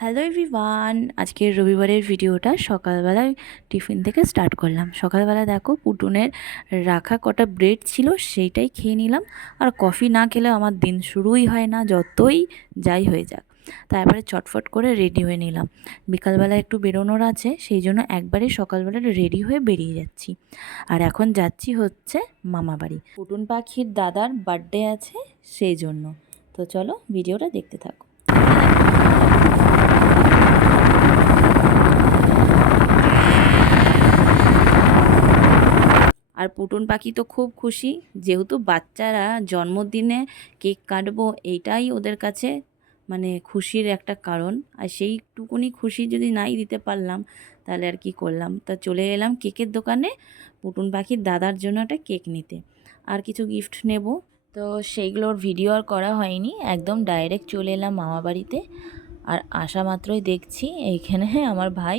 Hello everyone, আজকের রবিবারের ভিডিওটা সকালবেলায় টিফিন থেকে স্টার্ট করলাম। সকালবেলা দেখো পুটুনের রাখা কটা ব্রেড ছিল, সেইটাই খেয়ে নিলাম। আর কফি না খেলে আমার দিন শুরুই হয় না, যতই যাই হয়ে যাক। তারপরে চটফট করে রেডি হয়ে নিলাম। বিকালবেলা একটু বেরোনোর আছে, সেই জন্য একবারে সকালবেলা রেডি হয়ে বেরিয়ে যাচ্ছি। আর এখন যাচ্ছি হচ্ছে মামা বাড়ি। পুটুন পাখির দাদার বার্থডে আছে, সেই জন্য। তো চলো ভিডিওটা দেখতে থাকো। আর পুটুন পাখি তো খুব খুশি, যেহেতু বাচ্চারা জন্মদিনে কেক কাটবো, এইটাই ওদের কাছে মানে খুশির একটা কারণ। আর সেইটুকুনি খুশি যদি নাই দিতে পারলাম, তাহলে আর কি করলাম। তা চলে এলাম কেকের দোকানে পুটুন পাখির দাদার জন্য একটা কেক নিতে, আর কিছু গিফট নেব। তো সেইগুলোর ভিডিও আর করা হয়নি, একদম ডাইরেক্ট চলে এলাম মামা বাড়িতে। আর আসা মাত্রই দেখছি এইখানে আমার ভাই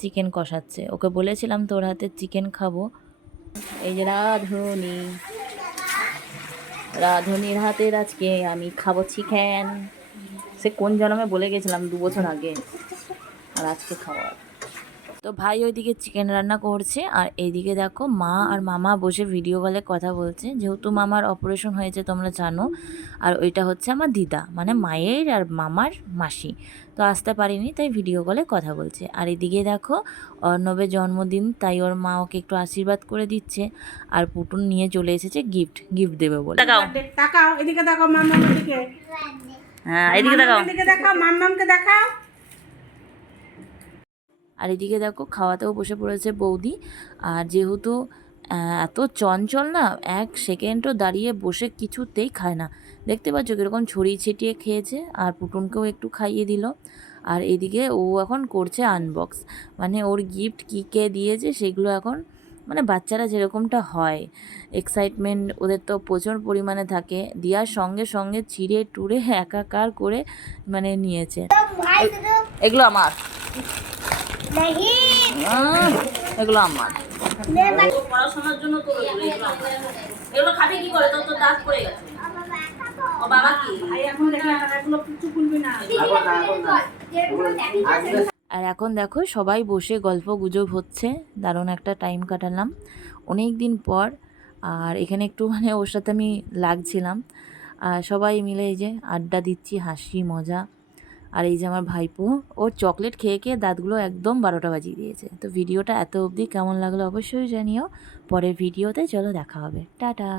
চিকেন কষাচ্ছে। ওকে বলেছিলাম তোর হাতে চিকেন খাবো। এই যে রাধুনির হাতের আজকে আমি খাবো চিকেন। সে কোন জন্মে বলে গেছিলাম 2 বছর আগে, আর আজকে খাওয়ার। তো ভাই ওইদিকে চিকেন রান্না করছে, আর এইদিকে দেখো মা আর মামা বসে ভিডিও কলে কথা বলছে। যেহেতু মামার অপারেশন হয়েছে তোমরা জানো, আর ওইটা হচ্ছে আমার দিদা, মানে মায়ের আর মামার মাসি। তো আসতে পারিনি, তাই ভিডিও কলে কথা বলছে। আর এদিকে দেখো অর্ণবের জন্মদিন, তাই ওর মা ওকে একটু আশীর্বাদ করে দিচ্ছে। আর পুটুন নিয়ে চলে এসেছে গিফট দেবে বলে। তাকাও এদিকে, তাকাও মাম্মামের দিকে। হ্যাঁ, এদিকে দেখাও। এদিকে দেখাও, মাম্মামকে দেখাও। আর এদিকে দেখো খাওয়াতেও বসে পড়েছে বৌদি। আর যেহেতু এত চঞ্চল না, 1 সেকেন্ডও দাঁড়িয়ে বসে কিছুতেই খায় না। দেখতে পাচ্ছ কীরকম ছড়িয়ে ছিটিয়ে খেয়েছে, আর পুটুনকেও একটু খাইয়ে দিল। আর এদিকে ও এখন করছে আনবক্স, মানে ওর গিফট কী কে দিয়েছে সেগুলো এখন, মানে বাচ্চারা যেরকমটা হয় এক্সাইটমেন্ট ওদের তো প্রচুর পরিমাণে থাকে, দেওয়ার সঙ্গে সঙ্গে ছিঁড়ে টুড়ে একাকার করে মানে নিয়েছে। এগুলো আমার, এগুলো আমার পড়াশোনার জন্য। তো এগুলো খাবে কি করে? তোর তো দাঁত পড়ে গেছে। ও বাবা কি এখন এগুলো কিছু খুলবি না। আর এখন দেখো সবাই বসে গল্প গুজব হচ্ছে, দারুণ একটা টাইম কাটালাম অনেক দিন পর। আর এখানে একটু মানে ওর সাথে আমি লাগছিলাম, আর সবাই মিলে এই যে আড্ডা দিচ্ছি, হাসি মজা। আর এই যে আমার ভাইপো, ওর চকলেট খেয়ে খেয়ে দাঁতগুলো একদম 12টা বাজিয়ে দিয়েছে। তো ভিডিওটা এত অবধি কেমন লাগলো অবশ্যই জানিও। পরের ভিডিওতে চলো দেখা হবে, টাটা।